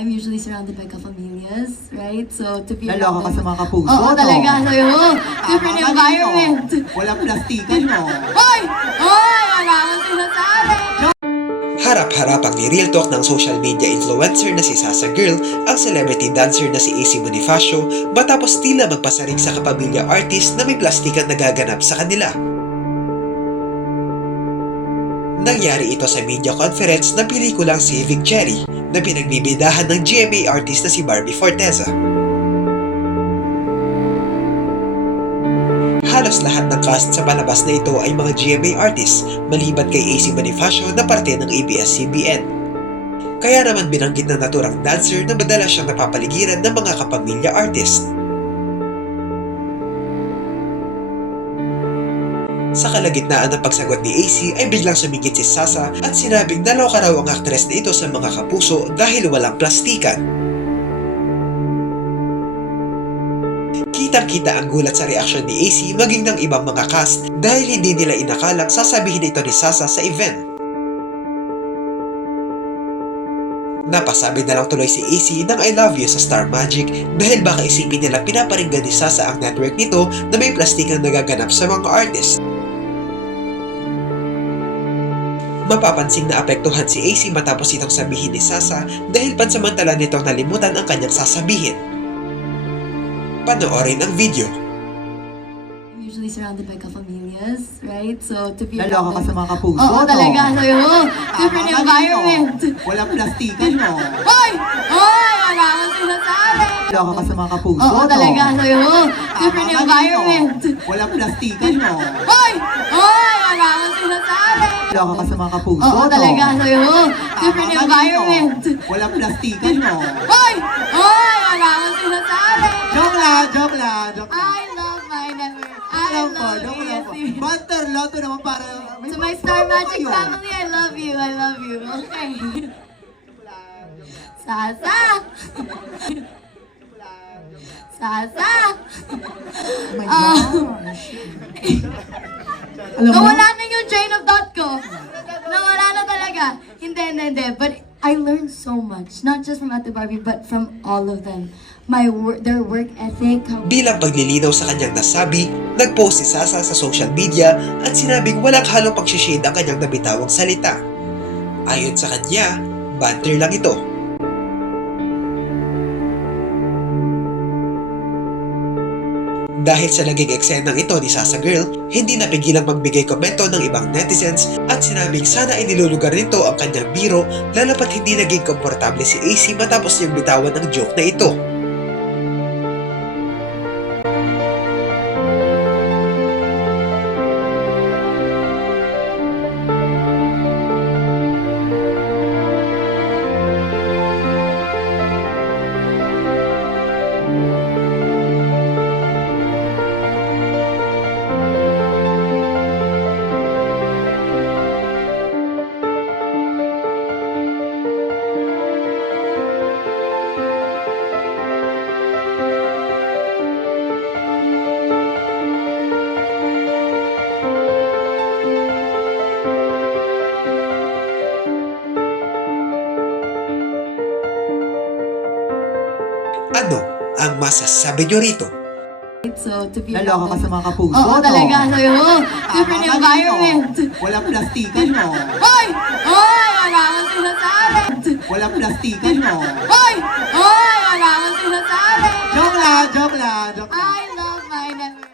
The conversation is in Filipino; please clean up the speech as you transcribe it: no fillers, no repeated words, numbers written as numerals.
I'm usually surrounded by kapamillas, right? So to be Naloka ka sa mga kapuso, Oo, no? talaga. So yun, different Tama ka environment. dito. Walang plastikan, no? Hoy! Hoy! Wala kang sinasabi! Harap-harapang ni-real talk ng social media influencer na si Sasa Girl ang celebrity dancer na si AC Bonifacio matapos tila magpasaring sa kapamilya artist na may plastikan nagaganap sa kanila. Nangyari ito sa media conference ng pelikulang Saving Cherry na pinagbibidahan ng GMA artist na si Barbie Forteza. Halos lahat ng cast sa palabas na ito ay mga GMA artists maliban kay AC Bonifacio na parte ng ABS-CBN. Kaya naman binanggit ng naturang dancer na madalas siyang napapaligiran ng mga kapamilya artist. Sa kalagitnaan ng pagsagot ni AC ay biglang sumingit si Sasa at sinabing naloka raw ang aktres na ito sa mga kapuso dahil walang plastikan. Kitang-kita ang gulat sa reaksyon ni AC maging ng ibang mga cast dahil hindi nila inakalang sasabihin ito ni Sasa sa event. Napasabi na lang tuloy si AC ng I love you sa Star Magic dahil baka isipin nila pinaparinggan ni Sasa ang network nito na may plastikang nagaganap sa mga artist. Mapapansing na apektuhan si AC matapos itong sabihin ni Sasa dahil pansamantala nitong nalimutan ang kanyang sasabihin. Panoorin ang video. I'm usually surrounded by kapamillas, right? So to be Naloka ka sa mga kapuso, Oo, no? talaga. So yun, Tama different ka dito. environment. Walang plastikan, no? Hoy! Hoy! Wala kang sinasabi! Naloka ka sa mga kapuso, Oo, no? talaga. So yun, Tama different ka dito. environment. Walang plastikan, no? Hoy! Hoy! Wala kang sinasabi! Naloka ka sa mga kapuso, Oo, no? talaga. So yun, Tama different ka dito. environment. Walang plastikan, no? Hoy! Hoy! Wala kang sinasabi! Joke lang, joke lang, joke lang. I love my network. I Joke lang po, love joke lang po. you. Banter, loto naman para... To my Star Magic family, I love you. I love you. Okay. Sasa! Sasa! Oh my Ah. gosh. Alam mo? Nawala na yung train of thought ko. Nawala na talaga. Hindi. But I learned so much. Not just from Ate Barbie, but from all of them. Their work ethic. Bilang paglilinaw sa kanyang nasabi, nag-post si Sasa sa social media at sinabing walang halong pag-shade ang kanyang nabitawang salita. Ayon sa kanya, banter lang ito. Dahil sa naging eksenang ito ni Sasa Girl, hindi napigilang magbigay komento ng ibang netizens at sinabing sana inilulugar nito ang kanyang biro lalo pat hindi naging komportable si AC matapos niyang bitawan ng joke na ito. Ano ang masasabi nyo rito? So to be Naloka ka sa mga kapuso, Oo, no? talaga. So yun, Tama different ka environment. dito. Walang plastikan, no? Hoy! Hoy! Wala kang sinasabi! Walang plastikan, no? Hoy! Hoy! Wala kang sinasabi! Joke lang, joke lang, joke lang. I love my network.